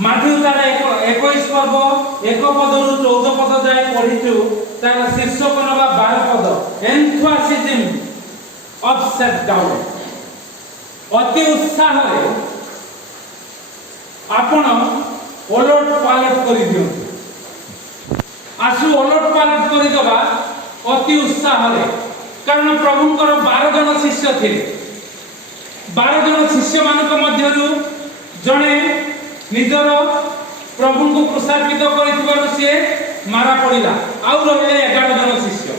माध्यु तार 21 पर्व 1 पदरु 14 पद जाय पढिछु तार शीर्षक नबा 12 पद एंथुसिज्म ऑफ सेल्फ डाउट अति उत्साह रे आपण ओलट पालट करि दियो आसु ओलट पालट करि दबा अति उत्साह रे कारण प्रभुंकर 12 जन शिष्य थे 12 जन शिष्य मानक मध्यरु जणे निजर प्रभु को प्रसारित कर सी मारा पड़ा आउ रही 11 जन शिष्य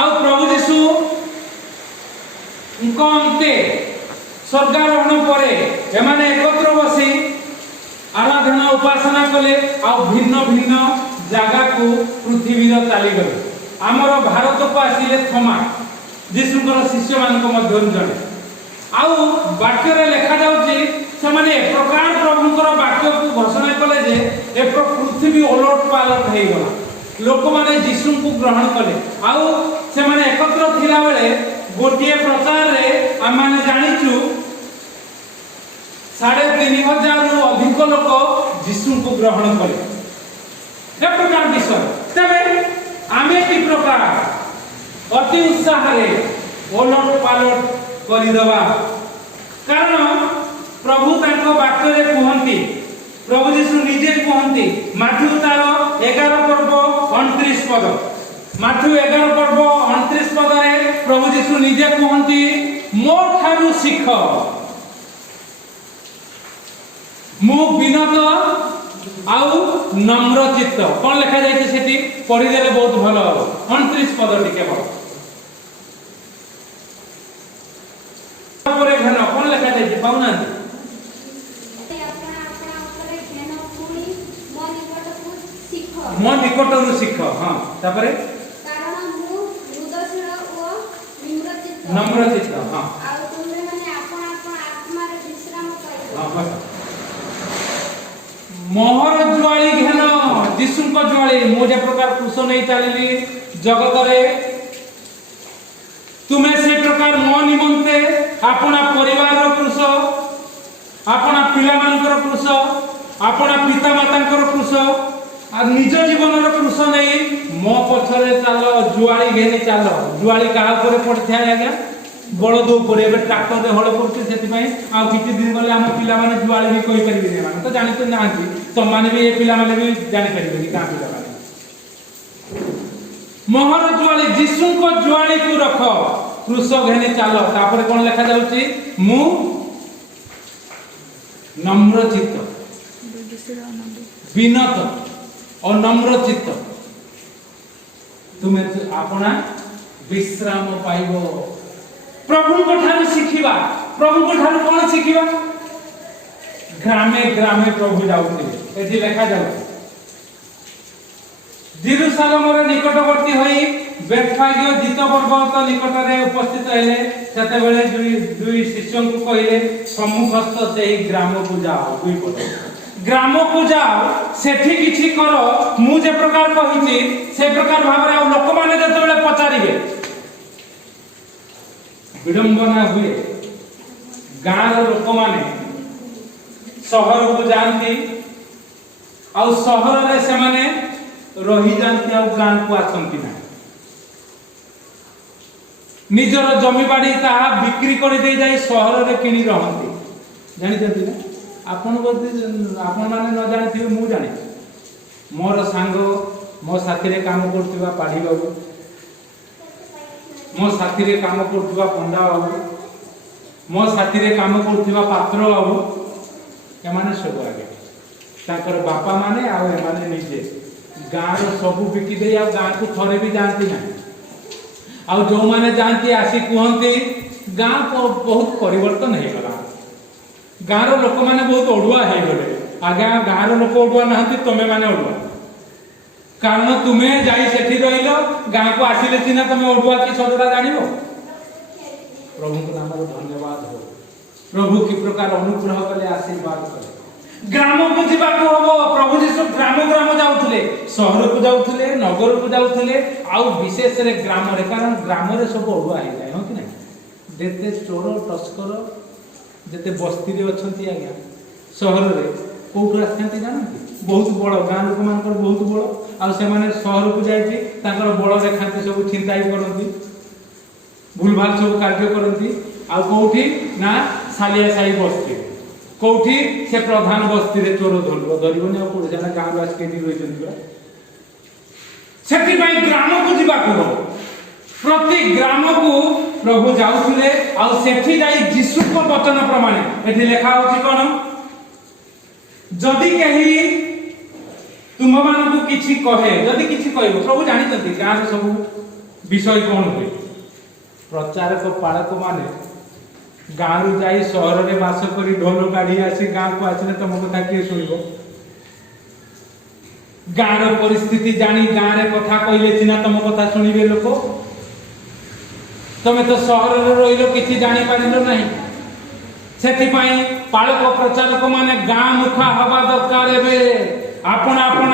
आउ प्रभु जीशु अंते स्वर्गारोहण पर एमाने एकत्र बसी आराधना उपासना कले आउ भिन्न भिन्न जगह को पृथ्वी चली गले आमर भारत को आसिले थमा जीशुकर शिष्य मानक मध्य जड़े आउ वाक्य लिखा जाउची सेमाने एक प्रकार प्रभुंकर वाक्य को घोषणा कले जे ए पृथ्वी ओलट पालट हे गला लोक माने यीशु को ग्रहण कले आउ सेमाने एकत्र थिला बेले गोटिए प्रचार रे हम माने जानिचु 3500 रु अधिक लोक यीशु को ग्रहण कले ए प्रकार विषय तबे आमे की प्रकार अति उत्साह रे ओलट पालट करि दबा कारण प्रभु ताको वाक्य रे कहंती प्रभु यीशु निजे कहंती माथ्यू तार 11 पर्व 29 पद माथ्यू 11 पर्व 29 पद रे प्रभु यीशु निजे कहंती मो ठारू सिख मु विनत आउ नम्र चित्त कोन लिखा जाय सेठी पढि देले बहुत भलो 29 पद टिके बड़ परे घन कोन लिखा जाय पाउना मो निकटरु शिख हां तापरे कारण मु हृदयशील ओ विम्रचित्त नम्र चित्त हां आ तुमे माने आपण आत्मा रे विश्राम पाइबो हां बस मोहर ज्वाली घेन यीशुक ज्वाली मो जे प्रकार क्रूस नै चलिली जगत रे तुमे से प्रकार मो निमंते आपना परिवार रो क्रूस आपना पिला मानकर क्रूस आपना पिता मातांकर क्रूस आ निज जीवन रो क्रूस नै मो पछरे चालो जुआली घेनी चालो जुआली का ऊपर पड़थ्या आज्ञा बळद ऊपर एबे ट्रैक्टर रे हळ करते सेति पई आ किछि दिन गले हम पिला माने जुआली भी कहि परिबे नै माने तो जानि तो नांती तो माने भी ए पिला माने भी जानि परिबे कि का पिला माने मोहर जुआली यीशु को जुआली को रख क्रूस घेनी चालो तापर कोन लिखा जाउची मु नम्र चित्त विनत और नम्र चित्त तुमे आपना विश्राम पाइबो प्रभु को ठानु शिखिबा प्रभु को ठानु कोन शिखिबा ग्रामे ग्रामे प्रभु जाउथिले एथि लिखा जाउछि जेरूशलेम रे निकटवर्ती होई बेथफागे जित पर्वत निकट रे उपस्थित हेले सेते बेले दुई शिष्यों को कहिले सम्मुखस्थ सेही ग्राम को जाओ दुई पद ग्राम को जाओ सेठी किछि करो मु जे प्रकार कहिछि से प्रकार भाबरे आ लोक माने जते बेले पचारिबे विडंबना हुए गाँव लोक माने शहर को जानती आ शहर रे से माने रही जानती आ गाँव को आसंती ना निजर जमी बाड़ी ताहा बिक्री कर दे जाई शहर रे किनी रहंती जानि जंती ना आपण माने न जानिथिबे मु जानि मोर सांग मो साथी रे काम करथिबा पाढी बाबू मो साथी रे काम करथिबा पंडा बाबू मो साथी रे काम करथिबा पात्र बाबू एमाने सब आगे ताकर बापा माने आ एमाने निजे गाँव रो सब बिकी दे आ गाँव को थरे भी जानती ना आ जो माने जानती आसी कहंती गाँव को बहुत परिवर्तन हे गला गाँव रो लोक माने बहुत ओडुआ हे गले आगे गाँव रो लोक ओडुआ नहंती तमे माने ओडुआ कारण तुमे जाई सेठी रहिलो गाँव को आसिले सिना तमे ओडुआ की सदरा जानिबो प्रभु को नाम धन्यवाद हो प्रभु की प्रकार अनुग्रह कले आशीर्वाद कले ग्राम को जीवा को हो प्रभु जीशु ग्राम ग्राम जाउथले शहर को जाउथले नगर को जाउथले आउ विशेष रे ग्राम रे कारण ग्राम रे सब ओडुआ हे जाय हो कि नहीं जेते चोर टस्कर जेते बस्ती रे अछंती आज्ञा शहर रे कोठू आसते जानते बहुत बड़ गाँ लोक मान बहुत बड़ आ सहर को जाइए बड़ देखा सब छिंताई करती भूल भाल सब कार्य करती आउठी ना सालिया साही बस्ती कौटी से प्रधान बस्ती रे चोर धरबनी आ गाँव आसिक रही से ग्राम को जावाक प्रति ग्राम को प्रभु जाऊले जीशु को वचन प्रमाण ये लिखा होची कौन जदि कहीं तुम मान को किछि कहे जदि किछि कहबो प्रभु जानिछथि गाँ रे सब विषय कौन हुए प्रचारक पालक माने गाँ रु जाई सहर रे बास करी ढोल काढ़ी आसी गाँ को आसिले तुम कथा किए सुनिबो गाँ रो परिस्थिति जानी गाँ रे कथा कहले सिना तुम कथा सुनिबे लोक तमे तो सहर रे रहिलो किछि जानि पारिलो नहीं सेथिपाई पालक प्रचारक माने गाँ मुखा हवा दरकार एबे आपण आपण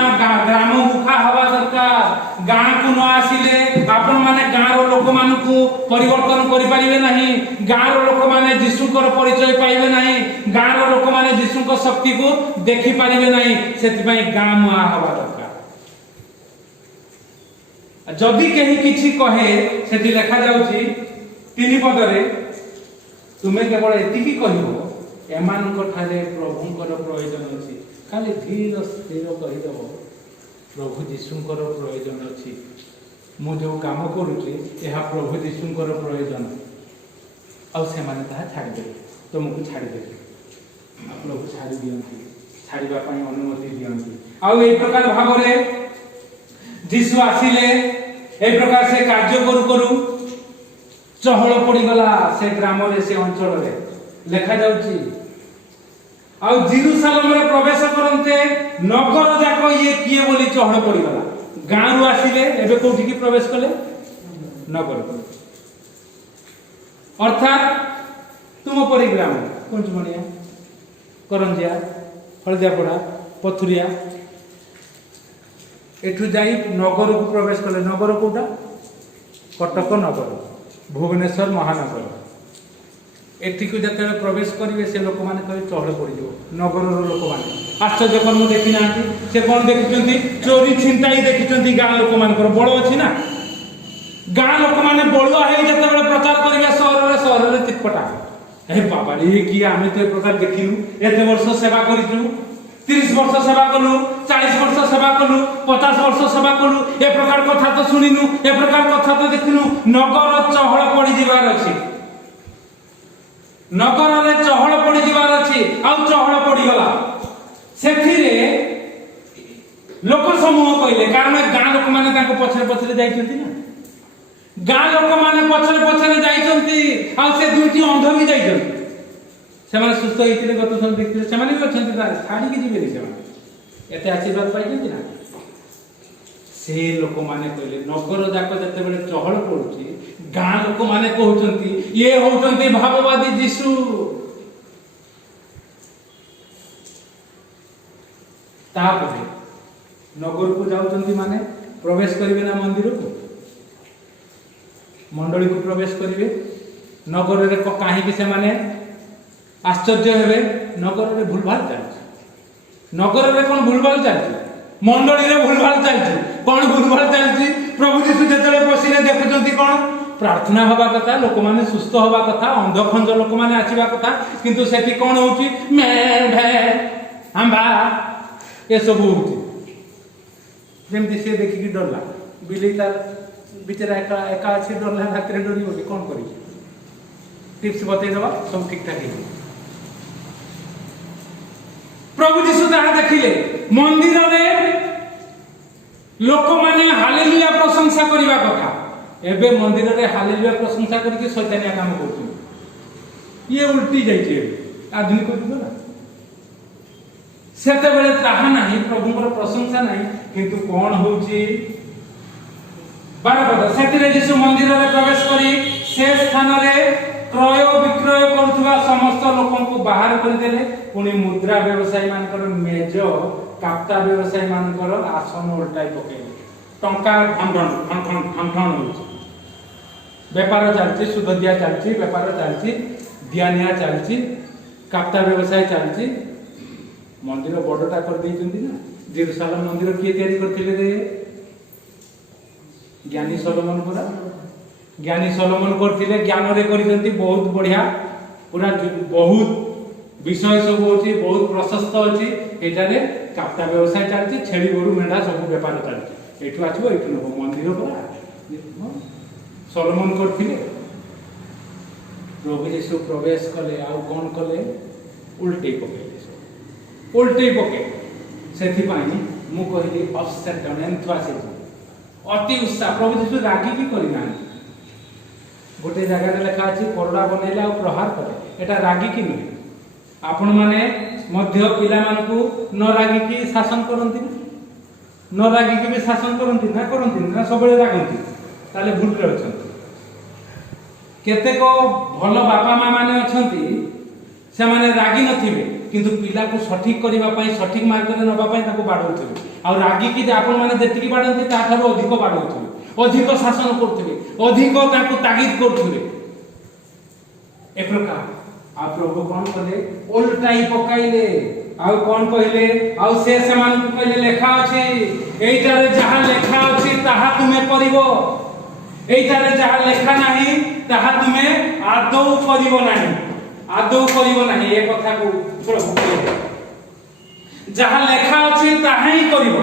ग्राम मुखा हवा दरकार गाँ को न आसिले आपण माने गाँ रो लोक मान को परिवर्तन करि परिबे नहीं गाँ रो लोक माने जीशु को परिचय पाइबे नहीं गाँ रो लोक माने जीशु को शक्ति को देखि परिबे नहीं सेथिपाई गाँ मुआ हवा दरकार जदि केही किछि कहे सेठी लिखा जाउची तीन पदरे तुमे केवल एतिकी कहिबो एमानक ठारे प्रभुंकर प्रयोजन अछि खाली धीर स्थिर कहीदेव प्रभु जीशुंकर प्रयोजन अच्छी मु जो काम करुच्ची यह प्रभु जीशुंकर प्रयोजन आउ छाड़दे तुमको छाड़दे प्रभु छाड़ी दियंती छाड़ापी अनुमति दियंती आउ ए प्रकार भाव जीशु आसिले ए प्रकार से कार्य करू करू चहल पड़गला से ग्राम से अंचल लेखा जाउची आउ जेरूसालेम रे प्रवेश करते नगर जाक ये किए बोली चहल पड़गला गाँ रु आसिले एबे कोठी की प्रवेश कले नगर अर्थात तुम परिग्राम कुंजमणिया करंजिया हलदियापड़ा पथुरिया एठू जाई नगर को प्रवेश कले नगर कोटा कटक नगर भुवनेश्वर महानगर एठी को जते प्रवेश करिवे से लोक माने कहि चहल पड़ी जो नगर रो लोक माने आश्चर्य कर्म देखि नांती से कोन देखिचंती चोरी छिनताई देखिचंती गाँ लोक मानकर बळ अछि ना गाँ लोक माने बळुआ हे जते बेले प्रचार करिवे शहर रे तिटपटा हे बाबा रे कि आमे तो प्रकार देखिनु एते वर्ष सेवा करिनु 30 वर्ष सेवा कलु 40 वर्ष सेवा कलु 50 वर्ष सेवा कलु ए प्रकार कथा तो सुनिनु ए प्रकार कथा तो देखिनु नगर चहल पड़ी जिवार अछि नगर रे चहल पड़ी जिवार अछि आ चहल पड़ी गला सेथिरे लोक समूह कहले कारण गाँ लोक माने ताको पछरे पछरे जाइछंती ना गाँ लोक माने पछरे पछरे जाइछंती आ से दुईटी अंध भी जाइछंती सेमाने सुस्थ होइतिले गत सन देखिले सेमाने भी अछंती तार छाडी के जिबे सेमाने एते आशीर्वाद पाइछंती ना से लोक माने कहले नगर जाक जते बेले चहल पड़ुची गाँ लोक माने कहउचंती ये होउचंती भाववादी जीशु तापरे नगर को जाउचंती माने प्रवेश करिवे ना मंदिर को मंडली को प्रवेश करिवे नगर रे काहे कि से माने आश्चर्य हेबे नगर रे भूलभाल चलछि नगर रे कोन भूलभाल चलछि मंडली रे भूलभाल चलछि कोन भूलभाल चलछि प्रभु जीशु जेतले पसिले देखुचंती कोन प्रार्थना हवा कथा लोक माने सुस्थ हवा कथा अंधखंज लोक माने आसीबा कथा किंतु सेठी कोन होउची मे भे आंबा ए सब होउची जेमति से देखि कि डरला बिली तार बिचारा एका एका अछि डरला रात रे डरी होगी कोन करी टिप्स बतै दबा सब ठीक ठाक हे प्रभु जीशु ताहा देखिले मंदिर रे लोक माने हालेलुया प्रशंसा करिबा कथा एबे मंदिर रे हालेलुया प्रशंसा करके शैतानिया काम करछु ये उल्टी जाइछे आधुनिक युग ना सेते बेले ताहा नाही प्रभुଙ୍କର प्रशंसा नाही किंतु कोन होउची 12 पद सेतिरे जीशु मंदिर रे प्रवेश करी से स्थान रे क्रय विक्रय करुवा समस्त लोकन को बाहर कर देले पुनी मुद्रा व्यवसायी मानकर मेज काप्ता व्यवसायी मानकर आसन उल्टाई पकेले टंका ठन होउची व्यापार चलछि सुध दिया चलछि व्यापार चलछि दिया निया चलछि काप्ता व्यवसाय चलछि मंदिर बड़टा कर देइछन्ती ना जेरूसालेम मंदिर किए तैयारी करथिले रे ज्ञानी सोलोमन पूरा ज्ञानी सोलोमन करथिले ज्ञान रे करिसन्ती बहुत बढ़िया पूरा बहुत विषय सब होची बहुत प्रशस्त होची एटारे काप्ता व्यवसाय चलती छेड़ी गोरु मेंढा सब व्यापार चलती एठु आछो एठु नो मंदिर पूरा सोलोमन करथिले प्रभु यीशु प्रवेश कले आ कोन कले उल्टे पकेले उल्टे पके सेथि पानी मु कहली अपसेट डनेंतवा से अति उत्साह प्रभु यीशु रागी की करिना गोटे जगह रे लिखा अछि कोरडा बनेला और प्रहार करे एटा रागी की नहीं आपण माने मध्य पिला मानकू न रागी की शासन करंती न रागी की भी शासन करंती ना सबले रागंती ताले भूल रे अछंती केते को भलो बापा मां माने अछंती से माने रागी नथिबे किंतु पिला को सठिक करिवा पई सठिक मार्ग रे नबा पई ताको बाडौथिबे आ रागी की आपण माने जेतिकी बाडंती ता थारो अधिक बाडौथिबे अधिक शासन करथिबे अधिक ताको तागीद करथिबे ए प्रकार आ प्रभु कौन कले उल्टाई पकाइले आउ कौन कहले आउ से समान को कहले लेखा अछि एइटारे जहा लेखा अछि ताहा तुमे करिवो एइटारे जहा लेखा नाही ताहा तुमे आदौ करिवो नाही ए कथा को प्रभु कहले जहा लेखा अछि ताहा ही करिवो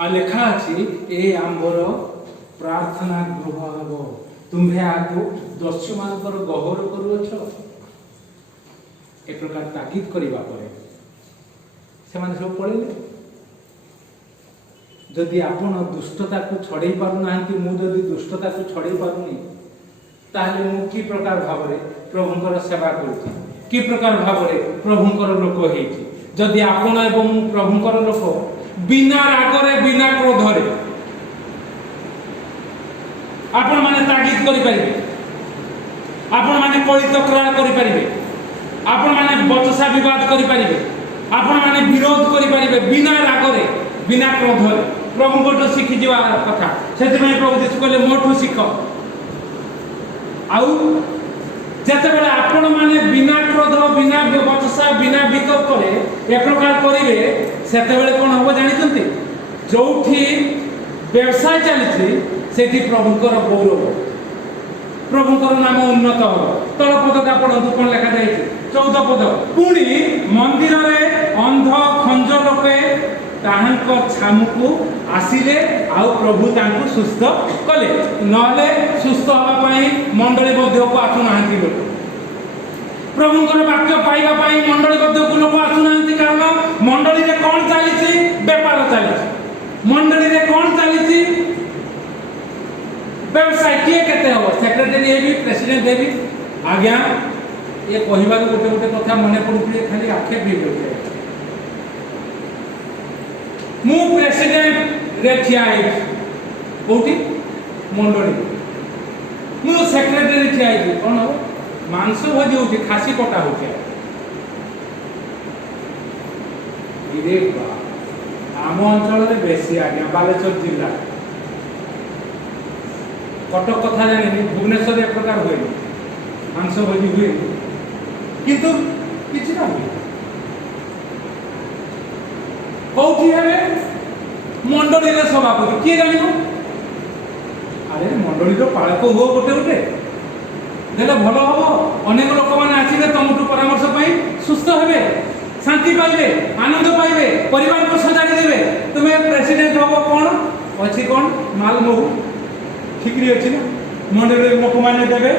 आ लेखा अछि ए आंबर प्रार्थना गृह हबो तुम्हे आको दस्यु मानकर गहर करूछ ए प्रकार ताकीद करिवा परे से माने सब पळेले जदि आपण दुष्टता को छड़े पारु नांती मु जदि दुष्टता को छड़े पारुनी ताले मु की प्रकार भावरे प्रभुंकर सेवा करती की प्रकार भावरे प्रभुंकर लोक हेची जदि आपण एवं प्रभुंकर लोक बिना रागरे बिना क्रोधरे आपण माने तागीद करि परिबे आपण माने कଳି तकरार करि परिबे आपण माने बचसा विवाद करि परिबे आपण माने विरोध करि परिबे बिना रागरे बिना क्रोधरे प्रभु कोटो सिखि जिवा कथा सेति में प्रभु यीशु कहले मोठु सिख आउ जते बेला आपण माने बिना क्रोध बिना बचसा बिना विकल्प करे ए प्रकार करिवे सेते बेले कोन होबो जानिसंती जोठी व्यवसाय चलछि सेठी प्रभुकर गौरव प्रभुकर नाम उन्नत हो तल पद पढ़ू कौन लिखा जाए 14 पद पुणी मंदिर में अंध खंज लोके ताहांक छामुकु आसिले आउ प्रभु तांकु सुस्थ कले नले सुस्थ होबा पई मंडली मध्य को आसु नाहंती लोक प्रभुकर वाक्य पाइबा पई मंडली मध्य को लोक आसु नाहंती कारण मंडली रे कोन चलीछि व्यापार चलीछि मंडली रे कोन चलीछि व्यवसाय किए केते हो सेक्रेटरी हेबी प्रेसिडेंट हेबी आज्ञा ये कहबा गोटे गोटे कथा मने पडुथि खाली आक्षेप भी होते मु प्रेसिडेंट रे ठियाई कोठी मंडली मु सेक्रेटरी ठियाई कोन हो मांस भोजी होती खासी कटा होते इरे बा आम अंचल रे बेसी आज्ञा बालेश्वर जिल्ला कटक कथा जानी भुवनेश्वर एक प्रकार हुए मांस भोजी हुए किंतु किछि ना हुए कौथि हेबे मंडली रे सभापति किए जानिबो अरे मंडली रो पाळक हो गोटे गोटे देले भलो हो अनेक लोक माने आसीबे तमटु परामर्श पई सुस्थ हेबे शांति पाइबे आनंद पाइबे परिवार को सजाड़ी देबे तुमे प्रेसिडेंट होबो कोन अछि कोन माल महू ठिकरी अछि ना मंडली लोक माने देबे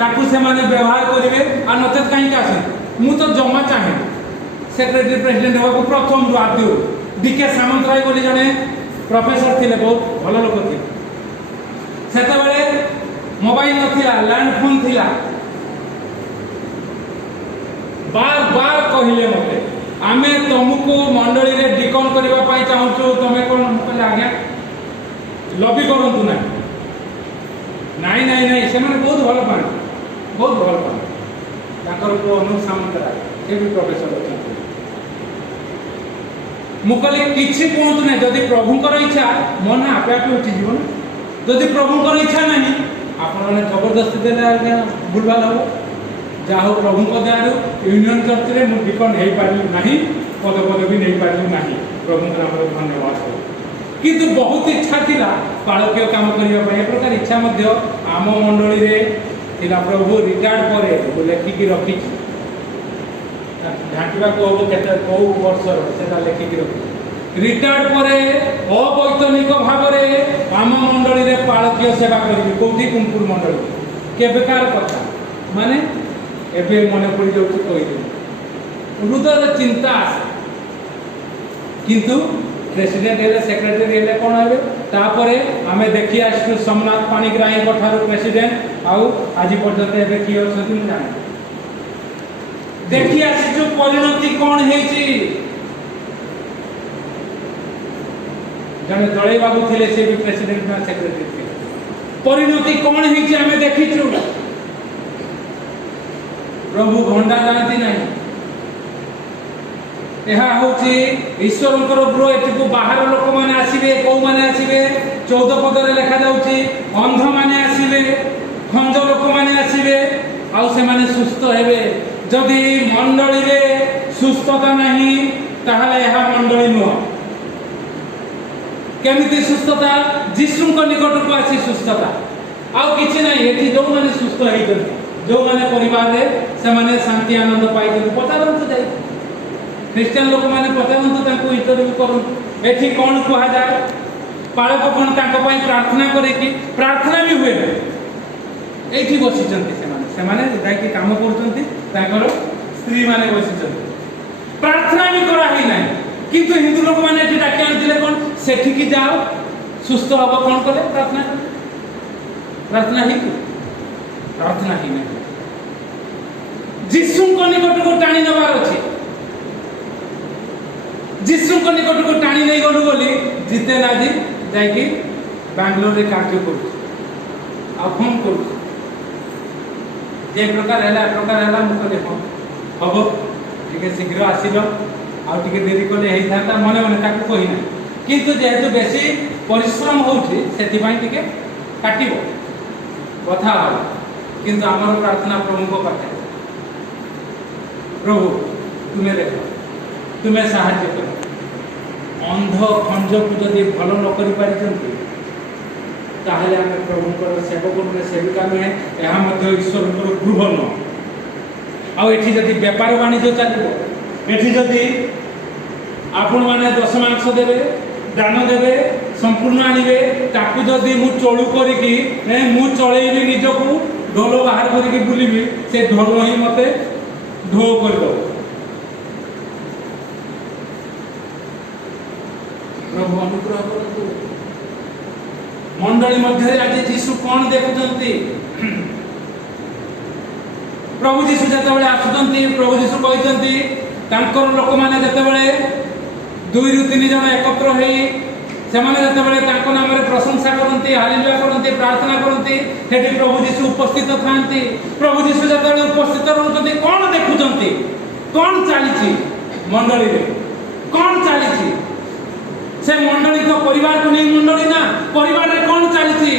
ताकू से माने व्यवहार करिवे आ नचत काई का आसे मु तो जमा चाहे सेक्रेटरी प्रेसिडेंट होबो प्रथम रु आदियो डीके सामंतराय बोली जने प्रोफेसर थिले बहुत भलो लोक थिले सेते बेले मोबाइल नथिला लैंड फोन थिला बार बार कहिले मते आमे तुमको मंडली रे डिकन करबा पाई चाहूछु तमे कोन कहले आज्ञा लॉबी करंतु ना नाई नाई नाई से माने बहुत भलो पानी ताकर को अनु सामंतराय से भी प्रोफेसर अछि मुकले किछि कोंतु नै जदि प्रभुकर इच्छा मन आपे आपे उठी जीवन जदि प्रभुकर इच्छा नहीं आपण माने जबरदस्ती देले आज्ञा भूलभाल हो जहाँ हो प्रभु दयारू यूनियन चर्च रे मु डिकन हो पारि नहीं पद पदवी नहीं पारि नहीं प्रभु नाम धन्यवाद हो किंतु बहुत इच्छा थिला पालकीय काम करने प्रकार इच्छा मध्य आम मंडली रे थिला प्रभु रिटायर्ड पर लेखिकी रखी ढांटा को हम केते कौ वर्षर से लेखिकी रखी रिटायर्ड पर अवैतनिक भाव में आम मंडली रे पालकीय सेवा करी कौटी कुमपुर मंडली केबेकार कथा माने एबे मन पड़ जाउछ कहि हृदय चिंता आसे किंतु प्रेसिडेंट हेले सेक्रेटरी हेले कोन हेबे तापरे आमे देखि आसु सोमनाथ पाणिग्राही ठारू प्रेसिडेंट आउ आज पर्यंत एबे की अछथि न जाने देखि आसु परिणति कोन हेछि जने दळे बाबू थिले से भी प्रेसिडेंट ना सेक्रेटरी थे परिणति कोन हेछि आमे देखिछु प्रभु भंडा जानती नहीं यह हूँ ईश्वर गृह एटी बाहर लोक मैंने आसवे कौ मैंने आसवे 14 पदरे लिखा जाऊँगी अंध मैंने आसवे खंज लोक मैंने आसवे आउ से माने सुस्थ हेबे जदि मंडली रे सुस्थता नहीं ताहले यह मंडली नुह केमिति सुस्थता जीशु निकट को आसी सुस्थता आउ किछि नहीं एठी जो माने सुस्थ होइतन जो माने परिवार रे से माने शांति आनंद पाइतन पचारंतु जाई क्रिश्चियन लोक माने पचारंतु तांको इंटरव्यू करन एठी कोन कहा जाय पालक कोन तांको पई प्रार्थना करे कि प्रार्थना भी हुए एठी बसिचंती से माने जाई काम करचंती तांकर स्त्री माने बसिचंती प्रार्थना भी करा ही नहीं किंतु हिंदू लोक माने एठी डाके आनथिले कोन सेठी की जाओ सुस्थ हबो कोन करे प्रार्थना ही प्रार्थना ही नहीं जीशु को निकट को टाणी नबार अछि जीशु को निकट को टाणी नहीं गलु बोली जिते ना जी जाई कि बेंगलोर रे कार्य करू आ फोन करू जे प्रकार हैला मुख देखो हबो ठीक शीघ्र आसिलो आ टिके देरी कोले हेई थाता मने मने ताकू कहि ना किंतु जेहेतु बेसी परिश्रम होउछि सेति पई टिके काटिबो कथा हो किंतु आमर प्रार्थना प्रभु पाखे प्रभु तुम्हें देखो तुम्हें साहाय्य करो अंध खंज को जदि भल न करि पारिछंती ताहले हम प्रभुकर सेवक सेविका नुहे यहाँ मध्य ईश्वर गृह न आ एठी जदि व्यापार वाणिज्य चलिबो एठी जदि आपण माने दशमांश देबे दान देबे संपूर्ण आनिबे ताकू जदि मु चोळू करिकि मु चळेइबी निजकू ढोल बाहर करिकि बुलिबी से ढोल ही मते ढो कर दो प्रभु अनुग्रह करतु मंडली मध्य आज जीशु कोन देखुचंती प्रभु जीशु जते बेले आसुचंती प्रभु जीशु कहिचंती तांकर लोक माने जते बेले 2 रु 3 जन एकत्र हेई सेमाने जते बेले तांको नाम रे प्रशंसा करंती हालेलुया करंती प्रार्थना करंती हेठी प्रभु जीशु उपस्थित थांती प्रभु जीशु जते बेले उपस्थित रहउचंती कोन देखुचंती कोन चालिछि मंडली रे कोन चालिछि से मंडली तो परिवार को नहीं मंडली ना परिवार रे कोन चालिछि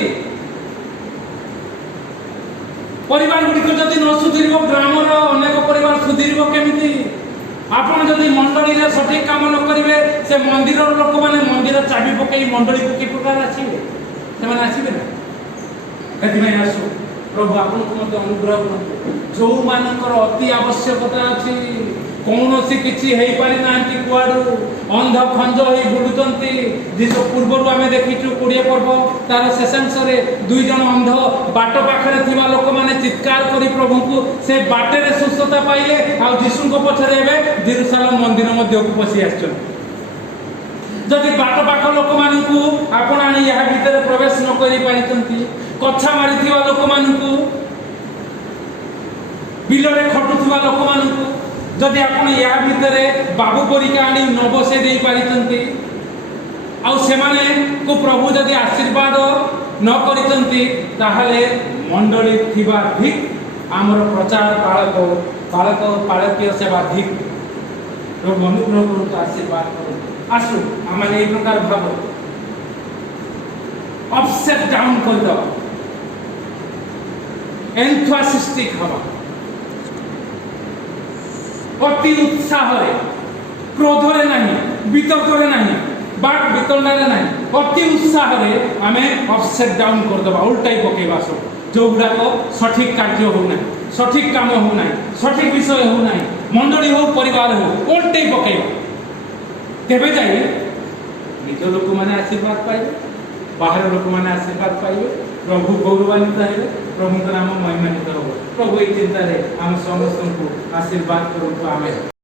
परिवार गुडी को जदि न सुधीरबो ग्राम रो अनेक परिवार सुधीरबो केमिति आपण जदि मंडली रे सठिक काम न करिवे से मंदिर लोक माने मंदिर चाबी पकई मंडली को के प्रकार आसीबे से माने आसीबे ना कति में आसु प्रभु आपण को मत अनुग्रह करु जो मानकर अति आवश्यकता अछि कोनोसी किछि हेई पारि नांती कुआडू अंध खंज हेई बुलुचंती जिसो पूर्वरु आमे देखिछु कोडिया पर्व तार सेशंस रे 2 जन अंध बाट पाखरे थिबा लोक माने चित्कार करी प्रभु को से बाटे रे सुस्थता पाइले आ जीशु को पछरे एबे जेरूशलेम मंदिर मध्य को पसी आछन जदि बाट पाख लोक मानकू आपण आनी यहा भीतर प्रवेश न करि पारितंती कच्छा मारी थिबा लोक मानकू बिलरे खटुथिबा लोक मानकू जदि आपण या भितरे बाबू परिका आनी न बसे दे पारितंती आ सेमाने को प्रभु जदि आशीर्वाद न करितंती ताहले मंडली थिबा ठीक आमर प्रचार पालकीय सेवा ठीक प्रभु अनुग्रह करू आशीर्वाद करू आसु आमाने ए प्रकार भाव अपसेट डाउन कर दो एंथुसियास्टिक हवा ଅତି ଉତ୍ସାହରେ, କ୍ରୋଧରେ ନାହିଁ, ବିତର୍କରେ ନାହିଁ, ବାକ୍ ବିତଣ୍ଡାରେ ନାହିଁ, ଅତି ଉତ୍ସାହରେ ଆମେ ଅପସେଟ୍ ଡାଉନ୍ କରିଦେବା, ଉଲ୍ଟାଇ ପକେଇବା ସବୁ ଯେଉଁଗୁଡ଼ାକ ସଠିକ୍ କାର୍ଯ୍ୟ ହେଉନାହିଁ, ସଠିକ୍ କାମ ହେଉନାହିଁ, ସଠିକ୍ ବିଷୟ ହେଉନାହିଁ, ମଣ୍ଡଳୀ ହଉ ପରିବାର ହଉ ଉଲ୍ଟାଇ ପକେଇବା। ତେବେ ଯାଇ ନିଜ ଲୋକମାନେ ଆଶୀର୍ବାଦ ପାଇବେ, ବାହାର ଲୋକମାନେ ଆଶୀର୍ବାଦ ପାଇବେ, ପ୍ରଭୁ ଗୌରବାନ୍ୱିତ ହେବେ, ପ୍ରଭୁଙ୍କ ନାମ ମହିମାନ୍ୱିତ ହେବ। ପ୍ରଭୁ ଏଇ ଚିନ୍ତାରେ ଆମ ସମସ୍ତଙ୍କୁ ଆଶୀର୍ବାଦ କରନ୍ତୁ। ଆମେ